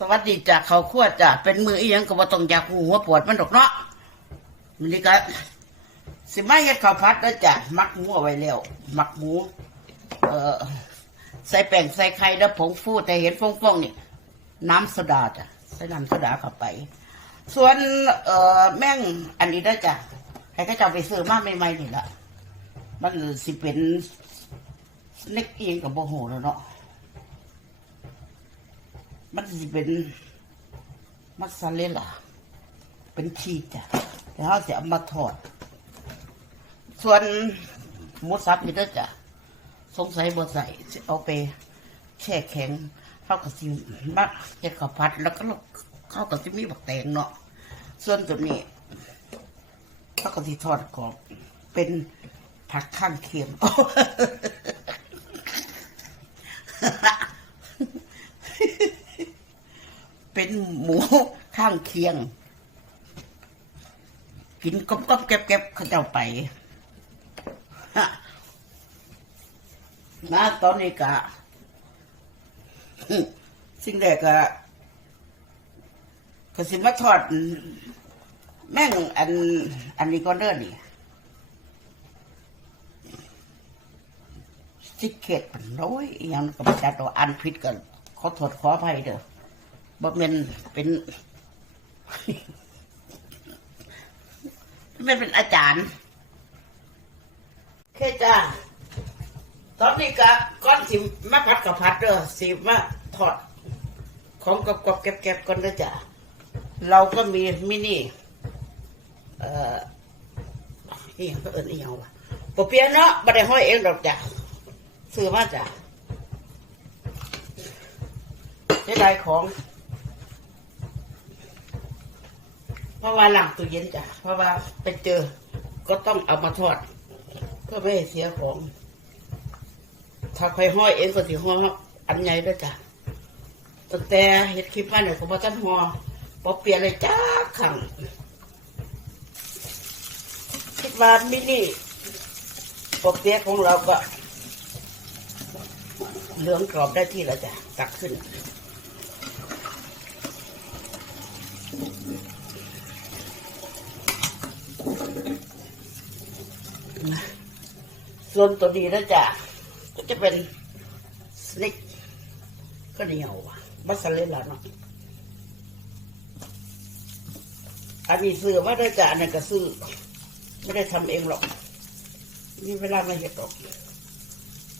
สวัสดีจ้ะเขาวคั่วจ้ะเป็นมือเอียงก็บ่ต้องอยากหูหัวปวดมันดอกเนาะมันนี่ก็สิมาเฮ็ดข้าวผัดแล้วจ้ะมักหมูเอาไว้แล้วมักหมู เอ่อใส่แป้งใส่ไข่แล้วผงฟูแต่เห็นฟองๆนี่ น้ำโซดาจ้ะใส่น้ำโซดาเข้าไป ส่วน เอ่อแม่งอันนี้ได้จ้ะให้เขาเจ้าไปซื้อมาใหม่ๆนี่ละมันสิเป็นเล็กเองกับโบโหแล้วเนาะ มันจะเป็นมัสซาเรลล่าเป็นชีสจ้ะแล้วเราจะเอามาทอด ส่วนหมูสับนี่ก็จะสงสัยบ่ใส่เอาไปแช่แข็งเข้ากับซิมักเห็ดข้าวผัดแล้วก็เข้ากับซิมีบักแตงเนาะส่วนตัวนี้เข้ากับที่ทอดกรอบเป็นผักข้างเคียง เป็นหมูข้างเคียง กินก๊อบก๊อบแก็บแก็บเขาเจ้าไปนะตอนนี้กะสิ่งแรกกะก็สิมาทอด แม่งอัน อันนี้ก็เด้อนี่สิเกตมันน้อยยังกับจัดตัวอันผิดกันขอโทษขออภัยเด้อ บ่แม่นเป็นไม่เป็นอาจารย์เคจ้าตอนนี้ก็ก้อนสิมาพัดกับพัดเด้อสิมาถอด ของกรอบแก็บๆก่อนเด้อจ้ะเราก็มีมินิเอ่ออียงก็เอิ้นอียงวะปเปียเนาะบ่ได้ห้อยเองดอกจ้ะซื้อมาจ้ะเสียดายของ เพราะว่าหลังตู้เย็นจ้ะเพราะว่าไปเจอ ก็ต้องเอามาทอดเพื่อไม่ให้เสียของ ถ้าใครห้อยเองก็ถือห้อยอันใหญ่ด้วยจ้ะตั้งแต่เห็ดคลิปมาเนี่ยผมว่าท่านหอปอเปลี่ยนเลยจ้าขังคิดว่ามินี่ปอเปียของเราก็เหลืองกรอบได้ที่แล้วจ้ะตักขึ้น ส่วนตัวนี้นะจ๊ะก็จะเป็นสเน็กก็เหนียวอะมัสเลล่ะเนาะอันนี้ซื้อมาได้จ๊ะอันนี้ก็ซื้อไม่ได้ทำเองหรอก นี่เวลาไม่เห็ดหรอก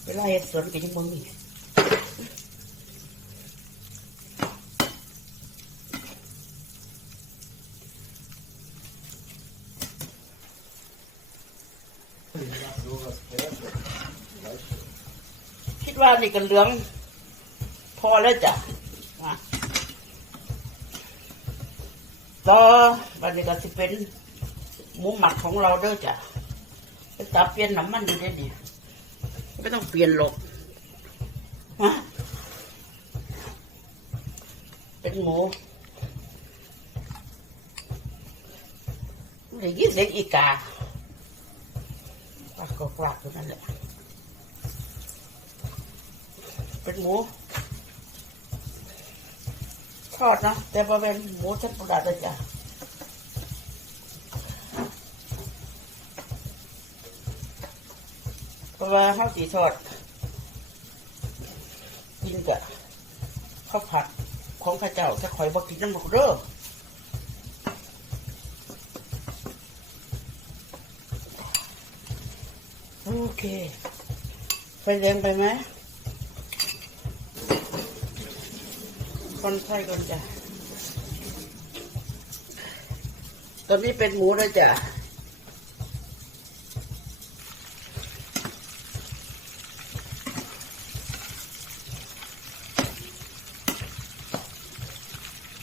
เวลาเห็ดสวนก็ยังมึงมี คิดว่านี่กันเหลือง พอแล้วจ้ะต่อบันนี้ก็จะเป็นหมูหมักของเราเด้อจ้ะไปตับเปลี่ยนน้ำมันอยู่ได้ดิไม่ต้องเปลี่ยนหรอกเป็นหมูได้ยินเสียงอีกา ปากก็กรากตัวนั่นแหละ เป็นหมูทอดนะ แต่พอเป็นหมูชั้นโบราณเลยจ้ะเพราะว่าข้าวสีทอด กินกับข้าวผัดของข้าเจ้าถ้าคอยบอกกินน้ำหมกเด้อ โอเค ไฟแดงไปไหมคนไทยก่อนจ้ะตัวนี้เป็นหมูนะจ้ะ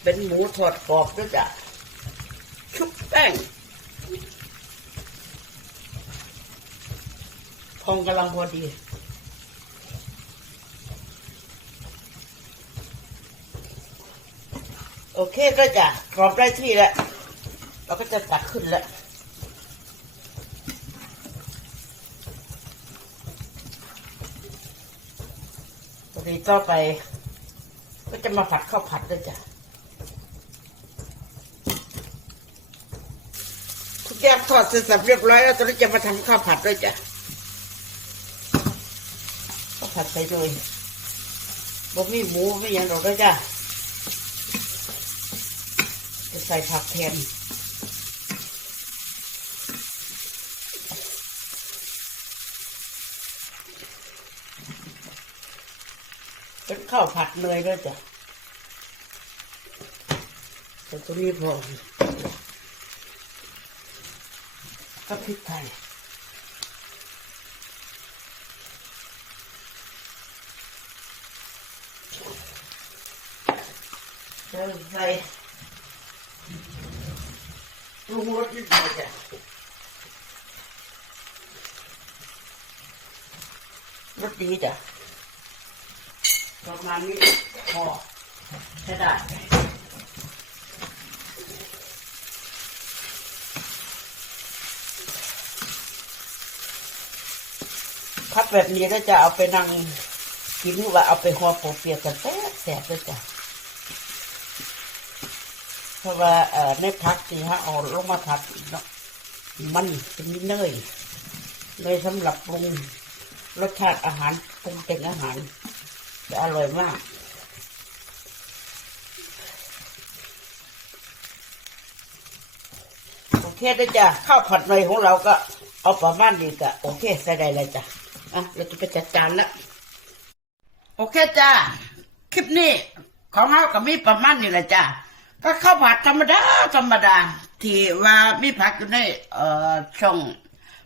เป็นหมูทอดกรอบด้วยจ้ะชุบแป้ง พองกำลังพอดี โอเคก็จะกรอบได้ที่แล้ว เราก็จะตักขึ้นแล้วตอนนี้ต่อไป ก็จะมาผัดข้าวผัดด้วยจ้ะทุกอย่างทอดเสร็จสับเรียบร้อยแล้วตอนนี้จะมาทำข้าวผัดด้วยจ้ะ ผัดใส่เลยบ่มีหมูไม่ยังหรอกด้วยจ้ะจะใส่ผักแทนเป็นข้าวผัดเลยด้วยจ้ะแต่ตรงนี้พอก็พริกไทยเติม ใส่ปรุงรสนิดหน่อยจ้ะรสดีจ้ะประมาณนี้พอใช้ได้พัดแบบนี้แล้วจะเอาไปนั่งกินหรือว่าเอาไปหัวโปเปียกกันแซ่บแสบเลยจ้ะ เพราะว่าเอ่อในพักสิฮะเอาลงมาผัดเนาะมันเป็นเนยเนยสำหรับปรุงรสชาติอาหารปรุงแต่งอาหารจะอร่อยมากโอเคได้จ้ะข้าวผัดเนยของเราก็เอาประมาณนี้ก็โอเคใส่ได้เลยจ้ะอะเราจะไปจัดจานแล้วโอเคจ้ะคลิปนี้ของเราก็มีประมาณนี้แหละจ้ะ ก็ข้าวผัดธรรมดาธรรมดา ที่ว่ามีผักอยู่ในเอ่อช่อง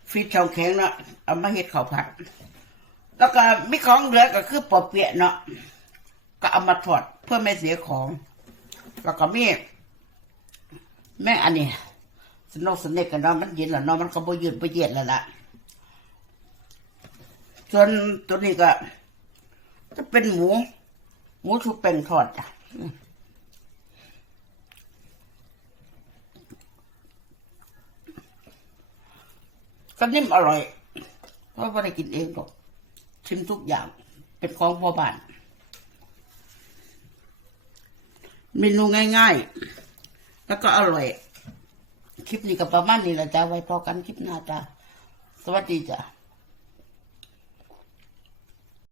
ฟีดช่องแข็งเนาะเอามาเฮ็ดข้าวผัด แล้วก็มีของเหลือก็คือปอเปียะเนาะก็เอามาทอดเพื่อไม่เสียของ แล้วก็มีแม่อันนี้สนกสนเนกกันเนาะมันเย็นแล้วเนาะมันก็บ่ยืดบ่เย็นแล้วล่ะส่วนตัวนี้ก็ จะเป็นหมู หมูชุบเป็นทอดจ้ะ ก็นิ่มอร่อยเพราะว่ได้กินเองหรอกชิมทุกอย่าง เป็นของพ่อบ้าน เมนูง่าย ๆ แล้วก็อร่อย คลิปนี้ก็ประมาณนี้แหละจ้าไว้พอกันคลิปหน้าจ้าสวัสดีจ้า